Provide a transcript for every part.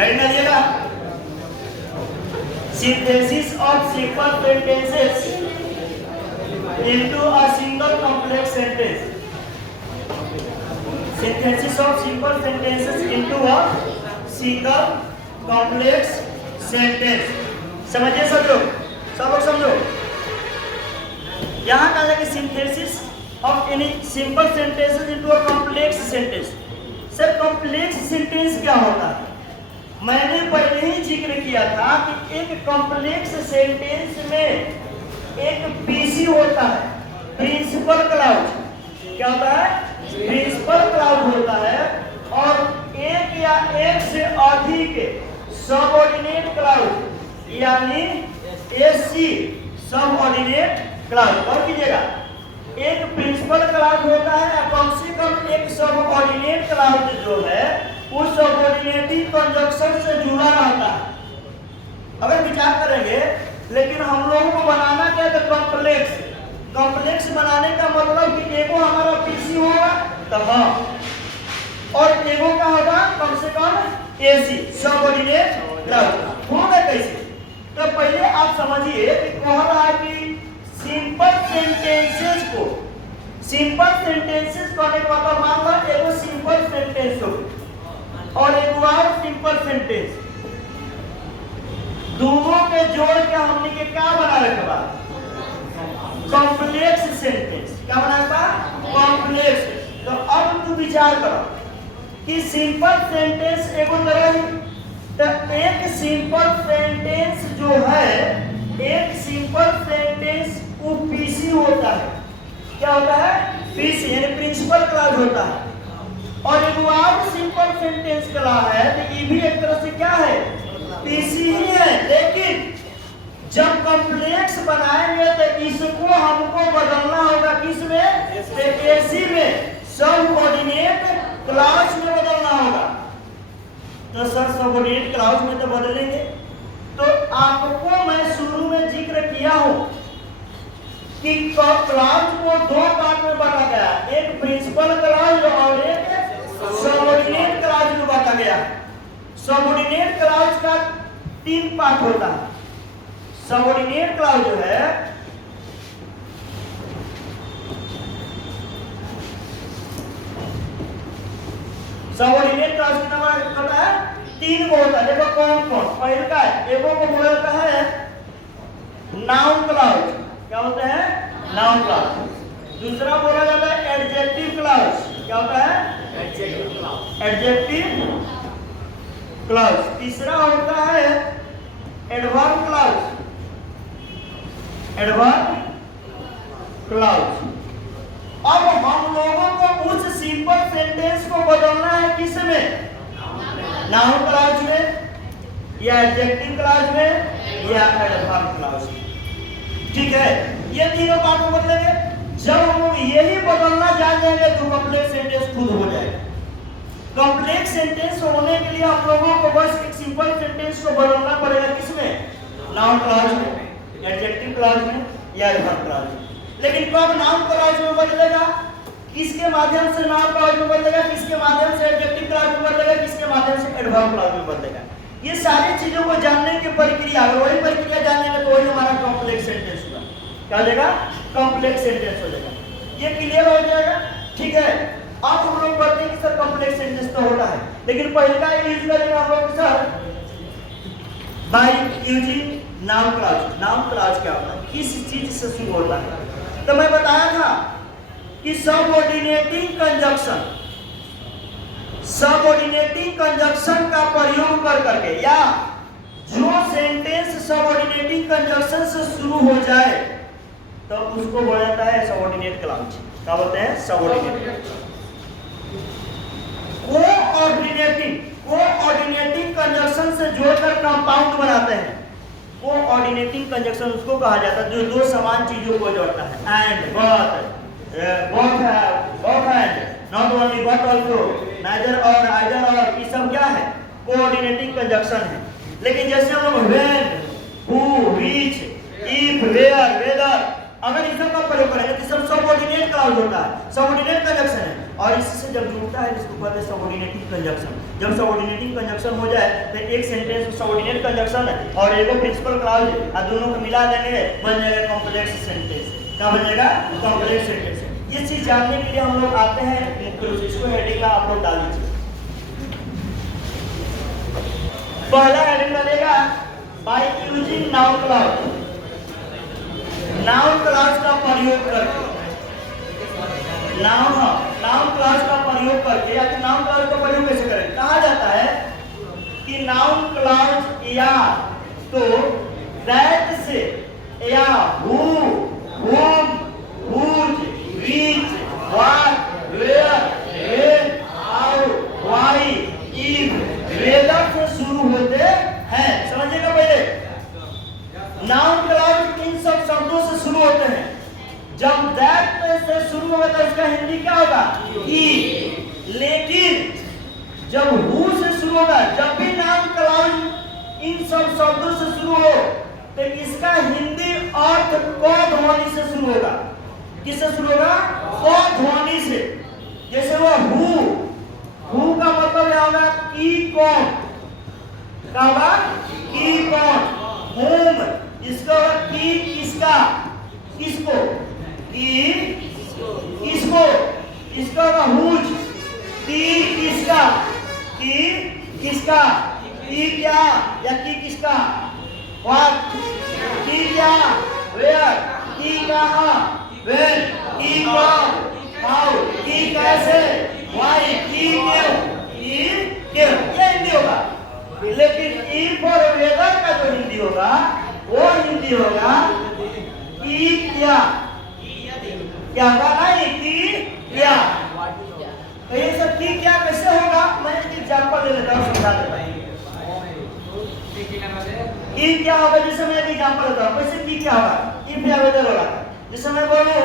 Heading डालिएगा, synthesis of simple sentences into a single complex sentence. Synthesis of simple sentences into a single complex sentence. समझिए सब लोग समझो। यहाँ कहा कि synthesis of any simple sentences into a complex sentence. Sir complex sentence क्या होता है? मैंने पहले ही जिक्र किया था कि एक कॉम्प्लेक्स सेंटेंस में एक पीसी होता है, प्रिंसिपल क्लाउज। क्या होता है? प्रिंसिपल क्लाउज होता है, और एक या एक से अधिक सबऑर्डिनेट क्लाउज यानी एससी सबऑर्डिनेट क्लाउज। और कीजिएगा, एक प्रिंसिपल क्लाउज होता है, कम से कम एक सबऑर्डिनेट क्लाउज जो है उस सबऑर्डिनेटिव कंजक्शन से जुड़ा रहता है। अगर विचार करेंगे, लेकिन हम लोगों को बनाना क्या है? कॉम्प्लेक्स। कॉम्प्लेक्स बनाने का मतलब कि एगो हमारा पीसी होगा तो हाँ, और एगो का होगा कम से कम एसी सबऑर्डिनेट क्लाउज। होगा कैसे? तो पहले आप समझिए कि कह रहा है कि सिंपल सेंटेंसेस को, सिंपल सेंटेंसेस कहने का मतलब मान लो एगो सिंपल सेंटेंस हो और एगो और सिंपल सेंटेंस, दोनों के जोड़ के हमने के क्या बनावे के बाद? Complex sentence. क्या बनावे का? कॉम्प्लेक्स। तो अब तू विचार करो कि सिंपल सेंटेंस एगो तरह ही, तो एक सिंपल सेंटेंस जो है, एक सिंपल सेंटेंस वो पीसी होता है। क्या होता है? पीसी यानी प्रिंसिपल क्लाउज होता है। और एक और सिंपल सेंटेंस क्लाउज है, तो ये भी एक तरह से क्या है? पीसी ही है। लेकिन जब कॉम्प्लेक्स बनाएंगे तो इसको हमको बदलना होगा, किस में? एसी में, सबऑर्डिनेट क्लाउज में बदलना होगा। तो सर सबऑर्डिनेट क्लाउज में तो बदलेंगे, तो आपको मैं शुरू में जिक्र किया हूं कि क्लाउज को दो पार्ट में बांटा गया, एक प्रिंसिपल क्लाउज और एक सबऑर्डिनेट क्लाउज में बांटा गया। सबऑर्डिनेट क्लाउज का 3 पार्ट होता है। सबऑर्डिनेट क्लाउज जो है सबऑर्डिनेट क्लाउज कितना होता है? 3 को होता है। देखो कौन कौन? पहले का एगो को बोला जाता है नाउन क्लाउज। क्या होता है? Noun clause. दूसरा बोला जाता है एडजेक्टिव क्लाउज। क्या होता है? Adjective clause. Adjective clause. तीसरा होता है एडवर्ब क्लाउज। Adverb clause. अब हम लोगों को उस सिंपल सेंटेंस को बदलना है किस में? नाउन क्लाउज में, या एडजेक्टिव क्लाउज में, या एडवर्ब क्लाउज में। ठीक है, ये तीनों पार्ट में बदलेंगे। जब हम लोग यही बदलना जान जाएंगे तो कॉम्प्लेक्स सेंटेंस खुद हो जाएगा। कॉम्प्लेक्स सेंटेंस होने के लिए हम लोगों को बस एक सिंपल सेंटेंस को बदलना पड़ेगा, किसमें? नाउन क्लाउज में, एडजेक्टिव क्लाउज में, या एडवर्ब क्लाउज में। लेकिन कब नाउन क्लाउज में बदलेगा? किसके माध्यम से नाउन क्लाउज में बदलेगा? किसके माध्यम से एडजेक्टिव क्लाउज में बदलेगा? किसके माध्यम से एडवर्ब क्लाउज में बदलेगा? ये सारी चीजों को जानने की प्रक्रिया, अगर वही प्रक्रिया जानेंगे तो वही हमारा कॉम्प्लेक्स सेंटेंस होगा। क्या हो जाएगा? कॉम्प्लेक्स सेंटेंस हो जाएगा। ये क्लियर हो जाएगा? ठीक है। अब हम लोग पढ़ते हैं कि सर कॉम्प्लेक्स सेंटेंस तो होता है, लेकिन पहले का यूज करेंगे हम लोग sir by using noun clause. Noun clause क्या होता है? किस चीज से शुरू होता है? तो मैं बताया था कि सबऑर्डिनेटिंग कंजंक्शन, सबऑर्डिनेटिंग कंजंक्शन का प्रयोग कर करके, या जो सेंटेंस सबऑर्डिनेटिंग कंजंक्शन से शुरू हो जाए तो उसको बोला जाता है सबऑर्डिनेट क्लाउज। क्या बोलते हैं? सबऑर्डिनेट। कोऑर्डिनेटिंग कंजंक्शन से जोड़कर कंपाउंड बनाते हैं। कोऑर्डिनेटिंग कंजंक्शन उसको कहा जाता है जो दो समान चीजों को जोड़ता है। And, both and, not only but also, neither और, either और, ये सब क्या है? कोऑर्डिनेटिंग कंजंक्शन है। लेकिन जैसे हम लोग when, who, which, if, where, whether, अगर इस सब का प्रयोग करेंगे तो सब सबऑर्डिनेट क्लाउज होता है, सबऑर्डिनेट कंजंक्शन है। और इससे जब जुड़ता है इसको कहते हैं सबऑर्डिनेटिंग कंजंक्शन। जब सबऑर्डिनेटिंग कंजक्शन हो जाए तो एक सेंटेंस सबऑर्डिनेट कंजक्शन और एगो प्रिंसिपल क्लॉज और दोनों को मिला देंगे, बन जाएगा कॉम्प्लेक्स सेंटेंस। क्या बन जाएगा? Complex sentence. ये चीज जानने के लिए हम लोग आते हैं मुख्य रूप से, इसको हेडिंग में आप लोग डाल दीजिए। पहला हेडिंग डालेगा bye using noun clause. Noun clause का प्रयोग करके, नाउन क्लॉज का प्रयोग करके, या नाउन क्लॉज का प्रयोग कैसे करें? कहा जाता है कि नाउन क्लॉज या तो दैट से या who, whom, whose, which, what, where, when, how, why, if, whether से शुरू होते हैं। समझिएगा पहले, नाउन क्लॉज इन सब शब्दों से शुरू होते हैं। जब दैट से शुरू होगा तो उसका हिंदी क्या होगा? ई। लेकिन जब हु से शुरू होगा, जब भी नाउन क्लॉज इन सब शब्दों से शुरू हो तो इसका हिंदी अर्थ क ध्वनि से शुरू होगा। किससे शुरू होगा? क ध्वनि से। जैसे वो हु का मतलब क्या होगा? की कौन। क्या होगा? की कौन। होम, इसका की किसका, किसको, की किसको, इसका होगा हुज, की किसका, की किसका, की क्या या की किसका, व्हाट, की क्या, वेयर, की कहां, व्हेन, की कौन, हाउ, की कैसे, व्हाई, की क्यों, की क्यों। ये हिंदी होगा। लेकिन इफ और वेदर का जो हिंदी होगा वो हिंदी होगा की क्या। क्या होगा? नहीं, की क्या। तो ये सब की क्या कैसे होगा? मैं एक एग्जांपल ले लेता हूँ, समझा देता हूँ। की क्या होगा? जैसे मैं एक एग्जांपल लेता हूँ, कैसे की क्या होगा? इफ या वेदर होगा। जैसे मैं बोलूं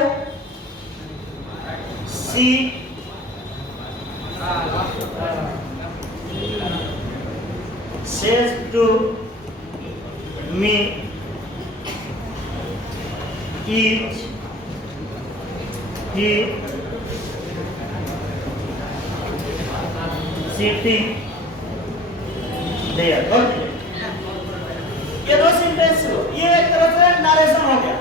सी says to me, eat, he, sitting there। Okay, ये दो सेंटेंस, ये एक तरफ से नरेशन हो गया।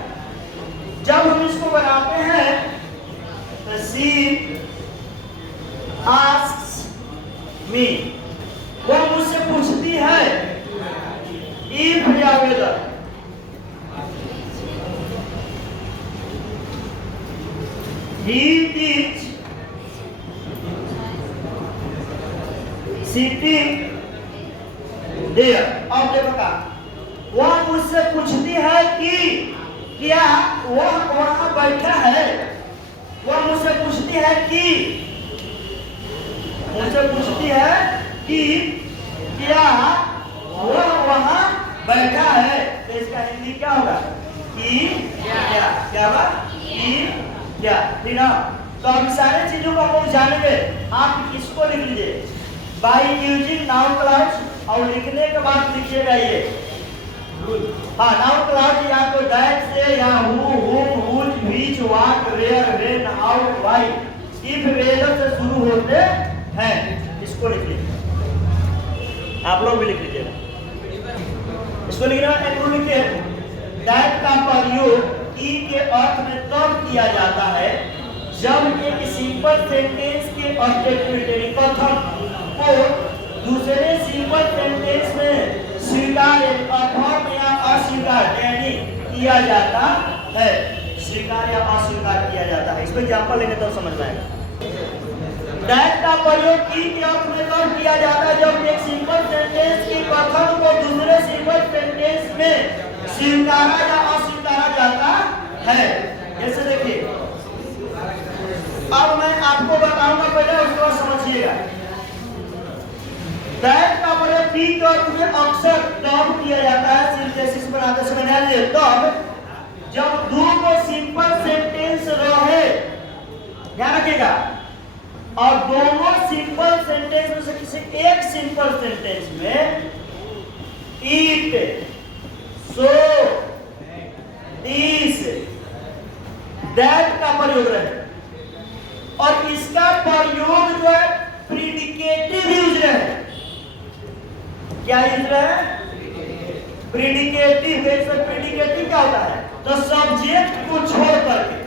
जब हम इसको बनाते हैं तो she asks me, वो मुझसे पूछती है इफ या weather. He is sitting there। अब देखो, वह मुझसे पूछती है कि क्या वह वहां बैठा है। वह मुझसे पूछती है कि, मुझसे पूछती है कि क्या वह वहां बैठा है। तो इसका हिंदी क्या होगा? कि क्या। क्या होगा? कि क्या। ठीक ना? तो अब सारे चीजों को आप जानेंगे। आप इसको लिख लीजिए बाय यूजिंग नाउन क्लॉज, और लिखने के बाद लिखिएगा ये हाँ, नाउन क्लॉज या तो दैट से या who, whom, whose, which, what, where, when, how, why, if, whether से शुरू होते हैं। इसको लिख लीजिए, आप लोग भी लिख लीजिएगा। इसको लिखना एक रूल लिखिए, दैट का प्रयोग ई के अर्थ में तब किया जाता है जब एक सिंपल सेंटेंस के ऑब्जेक्टिविटी कथन को दूसरे सिंपल सेंटेंस में स्वीकार अथवा या अस्वीकार यानी किया जाता है। स्वीकार या अस्वीकार किया जाता है। इसमें एग्जांपल लेंगे तो समझ में आएगा। दैट का प्रयोग की के अर्थ में तब किया जाता है जब एक सिंपल सेंटेंस के कथन को दूसरे सिंपल सेंटेंस में स्वीकारा या अस्वीकारा जाता है। जैसे देखिए, अब मैं आपको बताऊंगा, पहले उसके बाद समझिएगा। दैट का प्रयोग की के अर्थ में अक्सर तब किया जाता है सिंथेसिस बनाते समय, ध्यान तब जब दो को सिंपल सेंटेंस रहे, ध्यान रखिएगा, और दोनों सिंपल सेंटेंस में से किसी एक सिंपल सेंटेंस में ईट, सो, दिस, दैट का प्रयोग रहे, और इसका प्रयोग जो है प्रीडिकेटिव यूज रहे। क्या यूज रहा है? प्रीडिकेटिव। प्रीडिकेटिव क्या होता है? तो सब्जेक्ट को छोड़ करके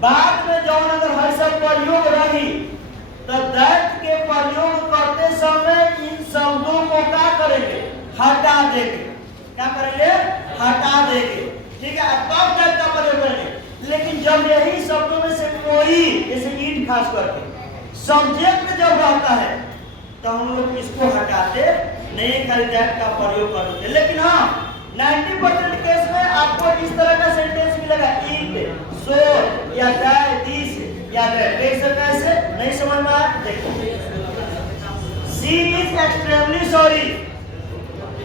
बाद में जौन अगर हर सब प्रयोग रही तो दैट के प्रयोग करते समय इन शब्दों को क्या करेंगे? हटा देंगे। क्या करेंगे? हटा देंगे। ठीक है, तब दैट का प्रयोग करेंगे। लेकिन जब यही शब्दों में से कोई, जैसे ईट खास करके सब्जेक्ट जब रहता है तो हम लोग इसको हटाते नहीं, खाली दैट का प्रयोग करते। लेकिन हाँ 90% केस में आपको इस तरह का सेंटेंस मिलेगा, ईट, सो या दैट, दिस या दैट। कैसे नहीं समझ में आया? देखो, she is extremely sorry,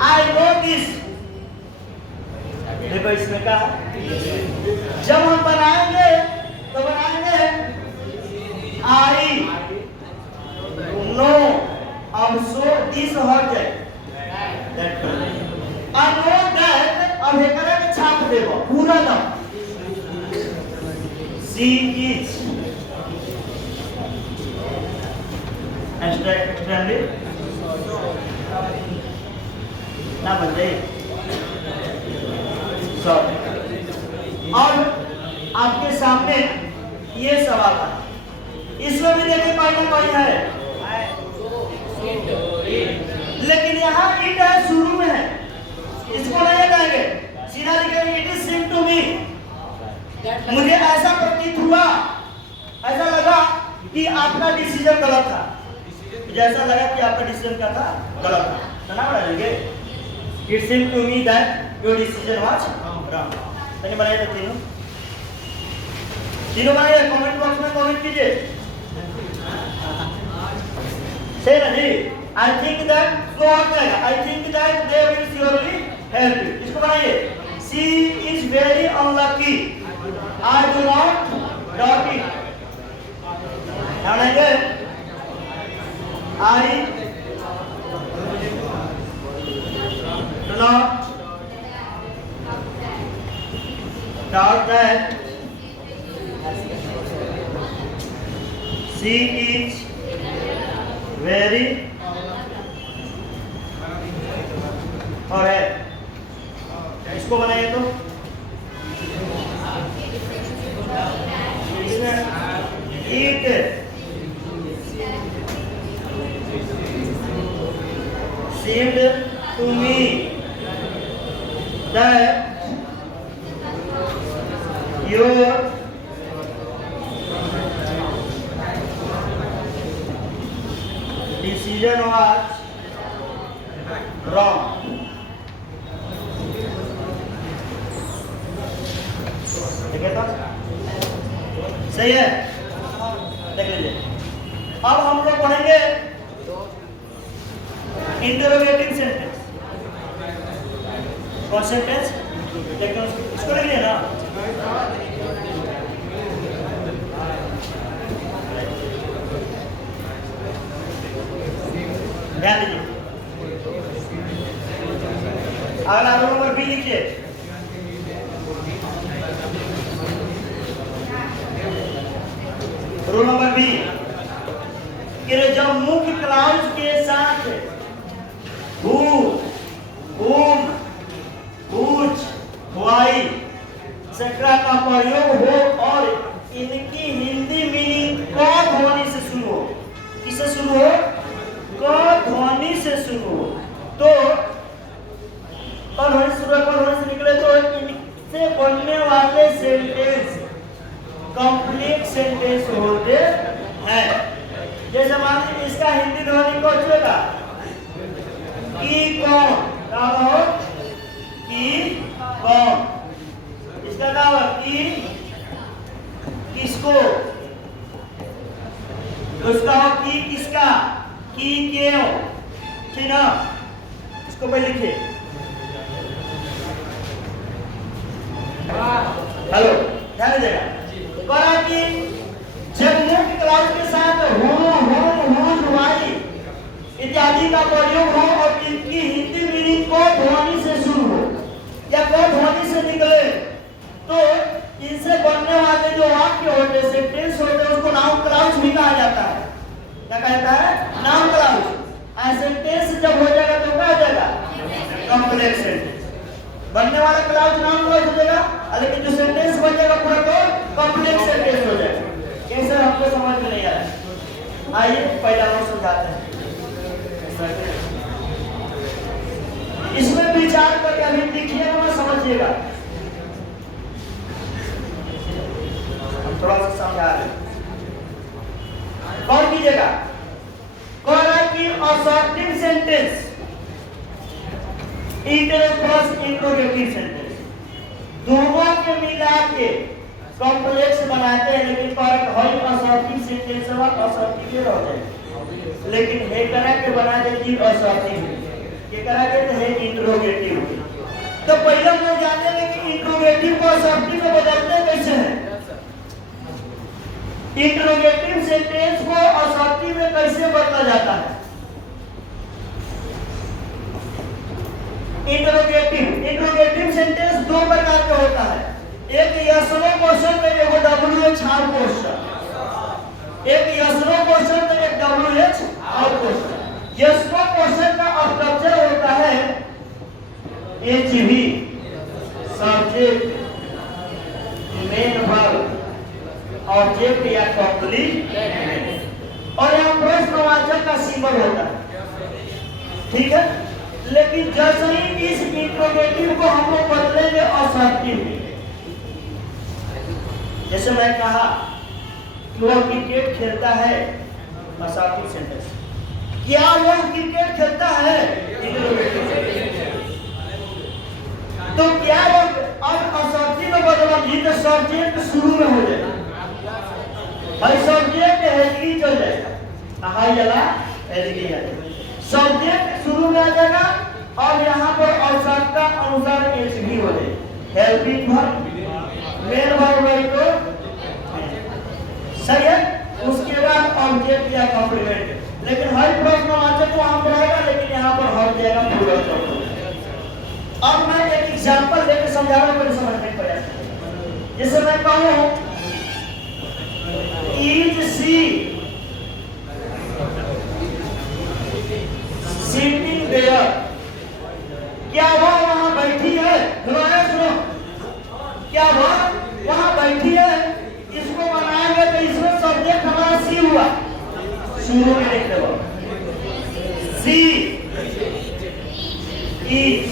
I know this. देखो इसमें क्या जब हम बनाएंगे तो बनाएंगे आई नो, अब सो दिस हट जाए, दैट आई नो दैट, अब एकरा के छाप देबो पूरा नाम, शी इज एक्सट्रीमली ना बन जाए सॉरी। और आपके सामने ये सवाल है, इसमें भी देखिए कोई ना कोई है, लेकिन यहाँ इट है, शुरू में है, इसको नहीं हटाएंगे, सीधा लिखेंगे it is seem to me. मुझे ऐसा प्रतीत हुआ, ऐसा लगा कि आपका डिसीजन गलत था, जैसा लगा कि आपका डिसीजन क्या था? गलत था, तो ना बनाएंगे it seem to me that your decision was wrong. तो बनाइए तीनों बनाइए, कमेंट बॉक्स में कमेंट कीजिए। सही ना जी? आई थिंक दैट फ्लो हट जाएगा, I think that they will surely help you. इसको बनाइए, she is very unlucky, I do not dot it. क्या बनाएंगे? आई do not doubt that she is very और है, इसको बनाइए तो इसमें eat seemed to me that your decision was wrong। ठीक है, तो सही है, देख लीजिए। अब हम लोग पढ़ेंगे इंटरोगेटिव सेंटेंस। कौन सेंटेंस? देखो इसको लिख लिया ना, ध्यान दीजिए। अगला रोल नंबर बी लिखिए। रोल नंबर बी कि जब मुख्य क्लाउज के साथ who, whom, which, why etcetera का प्रयोग हो और इनकी हिंदी मीनिंग क ध्वनि से शुरू हो। किससे शुरू हो? क ध्वनि से शुरू हो। तो क ध्वनि से निकले तो इनसे बनने वाले सेंटेंस कॉम्प्लेक्स सेंटेंस होते हैं। जैसे मान लीजिए इसका हिंदी ध्वनि कौन होगा? की कौन, क्या हो? की कौन। इसका क्या होगा? की किसको, तो उसका हो की किसका, की क्यों। ठीक ना, इसको पहले लिखिए। हेलो, ध्यान दीजिएगा। करा कि जब मुख्य क्लास के साथ वाई इत्यादि का प्रयोग हो और इनकी हिंदी मीनिंग को ध्वनि से शुरू हो या को ध्वनि से निकले तो इनसे बनने वाले जो वाक्य होते हैं, सेंटेंस होते हैं, उसको नाउन क्लाउज भी कहा जाता है। क्या कहता है? Noun clause. सेंटेंस जब हो जाएगा तो क्या कॉम्प्लेक्स सेंटेंस। बनने वाला क्लाउज नाउन क्लाउज हो जाएगा, लेकिन जो सेंटेंस बन जाएगा पूरा तो कॉम्प्लेक्स सेंटेंस हो जाएगा। कैसे हमको समझ में नहीं आ रहा है, आइए पहला हम समझाते हैं। इसमें विचार करके अभी लिखिएगा और समझिएगा। हम थोड़ा सा समझा रहे हैं, और कीजिएगा। कह रहा है कि assertive sentence plus interrogative sentence दोनों के मिला के कॉम्प्लेक्स बनाते हैं, लेकिन फर्क है असर्टिव सेंटेंस और असर्टिव रह जाए, लेकिन हे करा के बना देती असर्टिव, ये करा के है इंट्रोगेटिव। तो पहले हम लोग जानते हैं कि इंट्रोगेटिव को असर्टिव में बदलते कैसे हैं, इंट्रोगेटिव सेंटेंस को असर्टिव में कैसे बदला जाता है। इंट्रोगेटिव सेंटेंस दो प्रकार का होता है, एक यस नो क्वेश्चन में एक WH आर क्वेश्चन, एक यस नो क्वेश्चन में एक WH or question. Yes no question का स्ट्रक्चर होता है HV subject main verb object या कंप्लीट, और यहाँ प्रश्नवाचक का सिंबल होता है, ठीक है। लेकिन जैसे ही इस इंट्रोगेटिव को हम लोग बदलेंगे असर्टिव में, जैसे मैं कहा कि वह क्रिकेट खेलता है, असर्टिव सेंटेंस। क्या वह क्रिकेट खेलता है, इंट्रोगेटिव। तो क्या वो अब असर्टिव में बदला, ये तो सब्जेक्ट शुरू में हो जाएगा, भाई सब्जेक्ट हेडली चल जाएगा, हाई जला हेडली आ जाएगा, सब्जेक्ट शुरू में आ जाएगा, और यहाँ पर आवश्यकता अनुसार HV हो जाएगा, हेल्पिंग वर्ब मेन वर्ब है तो सही है। उसके बाद ऑब्जेक्ट या कॉम्प्लीमेंट, लेकिन हर प्रश्नवाचक को हम रहेगा, लेकिन यहाँ पर हर जाएगा पूरा। अब मैं एक एग्जांपल देकर समझा रहा हूँ, मेरे समझने का प्रयास करें। जैसे मैं कहूँ इज सी सिटिंग देयर, क्या वह वहां बैठी है, सुनो, क्या वह वहां बैठी है। इसको बनाएंगे तो इसमें सब्जेक्ट हमारा सी हुआ, शुरू में लिख दो सी इज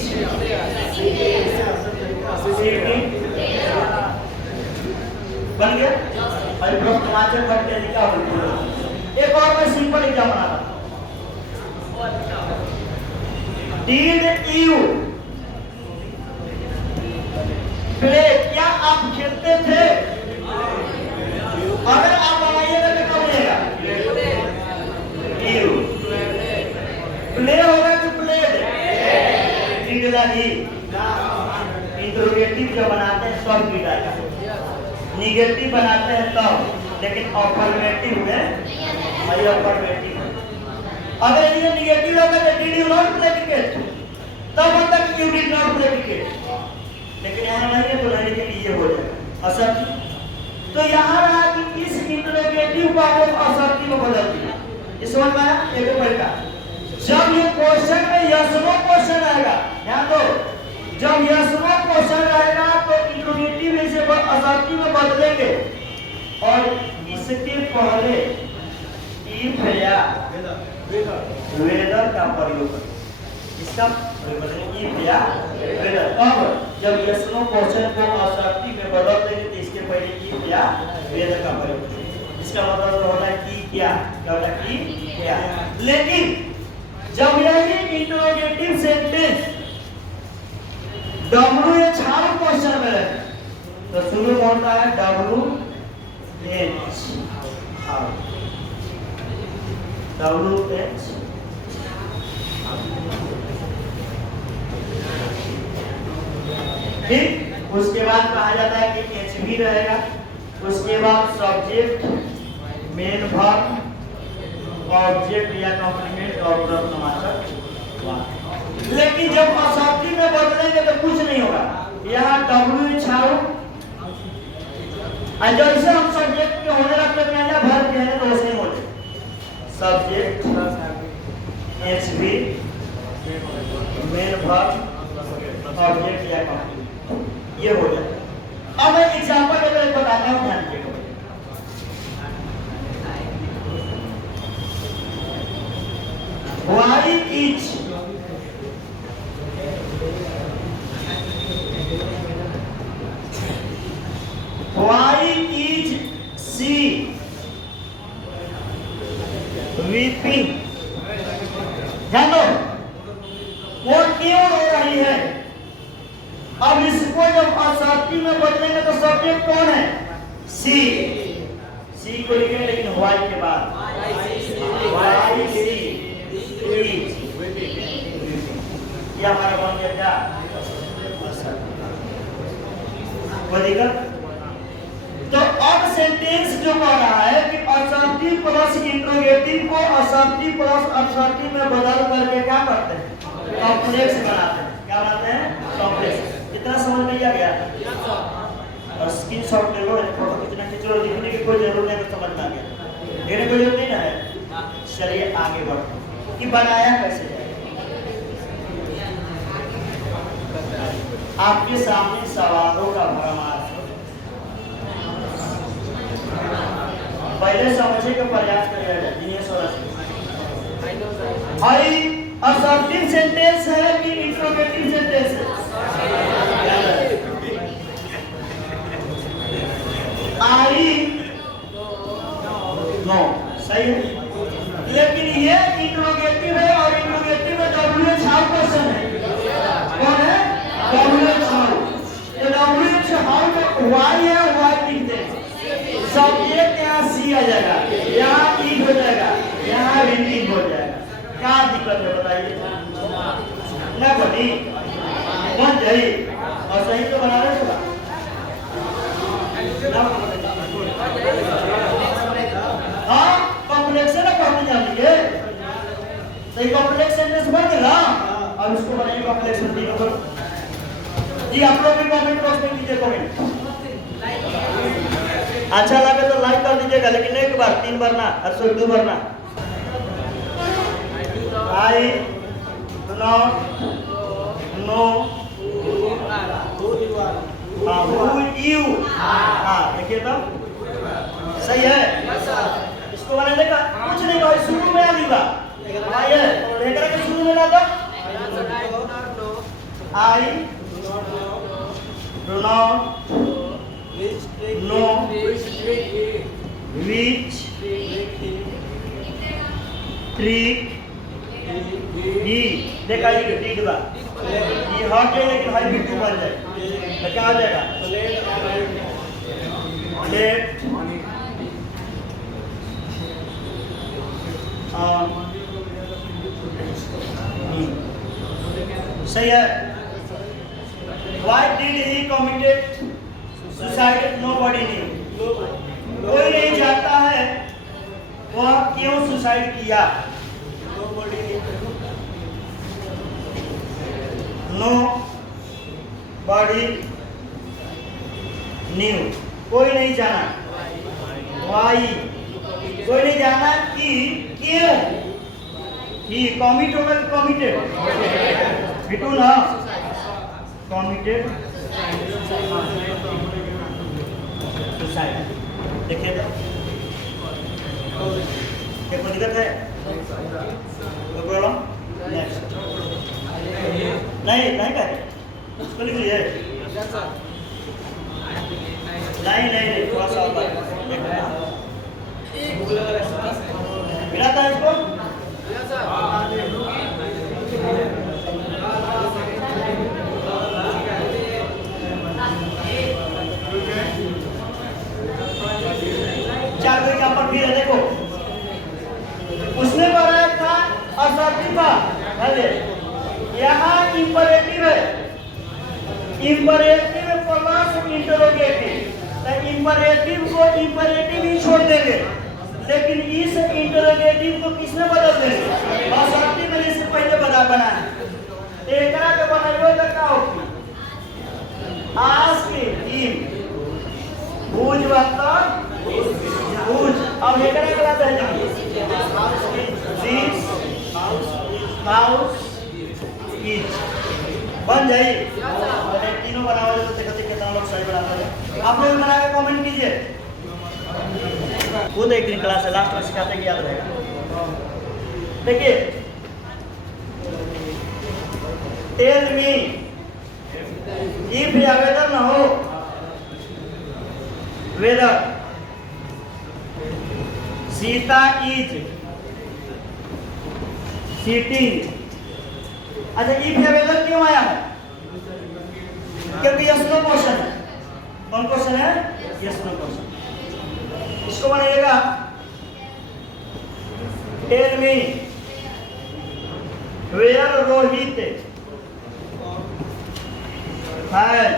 सिटिंग बन गया। और प्रश्नवाचक करके लिखा हो। एक और मैं सिंपल एग्जाम बना रहा हूं, डिड यू प्ले, क्या आप खेलते थे। अगर आप बनाइएगा तो क्या बनेगा, यू प्ले होगा कि प्लेड, इंट्रोगेटिव जो बनाते हैं सब डिड आएगा, निगेटिव बनाते हैं तब, लेकिन अफर्मेटिव में अफर्मेटिव। अगर ये निगेटिव होगा तो did you not play cricket, तब तक you did not play cricket, लेकिन यहाँ नहीं है तो नहीं के लिए हो जाएगा असर्टिव। तो यहाँ रहा कि इस इंट्रोगेटिव को आप असर्टिव में बदल दिया, इस समझ में आया। एक तरीका, जब ये क्वेश्चन में यस नो क्वेश्चन आएगा, यहाँ तो जब यस नो क्वेश्चन आएगा तो इंट्रोगेटिव से असर्टिव में बदलेंगे, और इसके पहले इफ या वेदर का प्रयोग करें, इसका इफ या वेदर। अब जब यस नो क्वेश्चन को असर्टिव में बदल देंगे तो इसके पहले इफ या वेदर का प्रयोग करें, इसका मतलब होता है कि क्या होता है कि क्या। लेकिन जब यही इंट्रोगेटिव सेंटेंस WH क्वेश्चन में रहे तो शुरू होता है WH, ठीक। उसके बाद कहा जाता है कि HV रहेगा, उसके बाद सब्जेक्ट मेन वर्ब ऑब्जेक्ट या कॉम्प्लीमेंट और प्रश्नवाचक। लेकिन जब असर्टिव में बदलेंगे तो कुछ नहीं होगा, यहाँ WH और जैसे हम सब्जेक्ट के होने लगते हैं ना भर के हैं तो वैसे ही होते subject HV main verb object या कंप्लीट, ये हो जाए। अब मैं एग्जांपल लेकर बताता हूँ, ध्यान दीजिएगा। Why is she weeping? ध्यान दो, वो क्यों रो रही है? अब इसको जब असर्टी में बदलेंगे तो सब्जेक्ट कौन है? सी। सी को लिखेंगे लेकिन वाई के बाद, वाई सी ये हमारा बन गया क्या? बोलिएगा। तो अब सेंटेंस जो कह रहा है कि असर्टिव प्लस इंट्रोगेटिव को असर्टिव प्लस असर्टिव में बदल करके क्या करते हैं? कॉम्प्लेक्स बनाते हैं। क्या बनाते हैं? कॉम्प्लेक्स। इतना समझ में आ गया? और स्क्रीनशॉट ले लो, फोटो खींचना खींच लो, लिखने की कोई जरूरत नहीं, तो समझ में आ गया। लेने की जरूरत नहीं ना है। चलिए आगे बढ़ते हैं कि बनाया कैसे जाए। आपके सामने सवालों का भरमार है, पहले समझने का प्रयास करिए जाए। असर्टिव सेंटेंस है कि इंट्रोगेटिव सेंटेंस है? आई नो, सही है, लेकिन ये इंट्रोगेटिव है और इंट्रोगेटिव में WH हाउ क्वेश्चन है। कौन है? WH how. तो WH हाउ में वाई है, वाई लिख दें, सब्जेक्ट यहाँ सी आ जाएगा, यहाँ ई हो जाएगा, यहाँ रीडिंग हो जाएगा। क्या दिक्कत है बताइए? ना बनी बन जाए और सही तो बना रहे थोड़ा। हाँ, कॉम्प्लेक्स ना पढ़ने जाएंगे तो ये कॉम्प्लेक्स सेंटेंस बन गया। अब इसको बनाइए कॉम्प्लेक्स सेंटेंस जी। आप लोग भी कमेंट बॉक्स में कीजिए कमेंट। अच्छा लगे तो लाइक कर दीजिएगा, लेकिन एक बार, 3 बार ना, 2 बार ना। आई नॉट नो यू। हाँ देखिए तो सही है। इसको बनाने का कुछ नहीं भाई, शुरू में आएगा आइए लेकर के शुरू में ला दो। I do not know which trick ही। देखा ये डीड बा, ये हट जाए लेकिन हाई भी बन जाए तो क्या आ जाएगा? लेट सही है। Why did he committed suicide? Nobody knew. कोई नहीं जानता है वह क्यों सुसाइड किया। Nobody knew, कोई नहीं जाना। Why? कोई नहीं जाना कि क्यों। ही कमिट होगा कि कमिटेड? बिटू ना कमिटेड सुसाइड। देखिए क्या कोई दिक्कत है? कोई प्रॉब्लम? नेक्स्ट नहीं नहीं कहे उसको लिख लीजिए। नहीं नहीं नहीं, थोड़ा सा मिला था इसको। चार कोई यहाँ पर फिर है, देखो उसने बनाया था असर्टिव था, यहाँ इंपरेटिव है, इंपरेटिव प्लस इंटरोगेटिव। तो इंपरेटिव को इंपरेटिव ही छोड़ देंगे, लेकिन इस इंटरोगेटिव को किसने बदल देंगे? असर्टिव में इससे पहले बना है। एकरा के बनाइयो तो क्या होगी? आस्क हिम हुज मतलब हुज। अब एकरा के बाद है दिस हाउस इज बन जाइए। अरे तीनों बनाओगे तो देखते कितना लोग सही बनाते हैं। आप लोग बना के कमेंट कीजिए। खुद एक दिन क्लास है, लास्ट में सिखाते हैं कि याद रहेगा। देखिए, टेल मी इफ आवेदन न हो वेदर सीता इज सीटिंग। अच्छा, इफ आवेदन क्यों आया है? क्योंकि यस नो क्वेश्चन है। कौन क्वेश्चन है? Yes no question. इसको बनाइएगा, tell me where Rohit has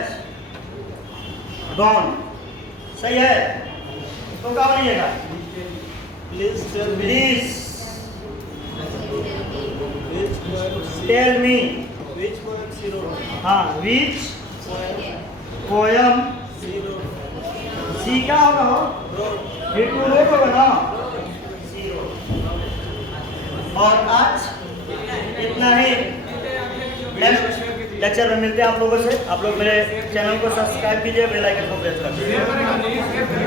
gone. सही है, तो क्या बनिएगा? प्लीज टेल मी हाँ विच पोयम सी क्या होगा? हो रोड होगा ना। और आज इतना ही। नेक्स्ट लेक्चर में मिलते हैं आप लोगों से। आप लोग मेरे चैनल को सब्सक्राइब कीजिए, बेल आइकन को प्रेस कर दीजिए।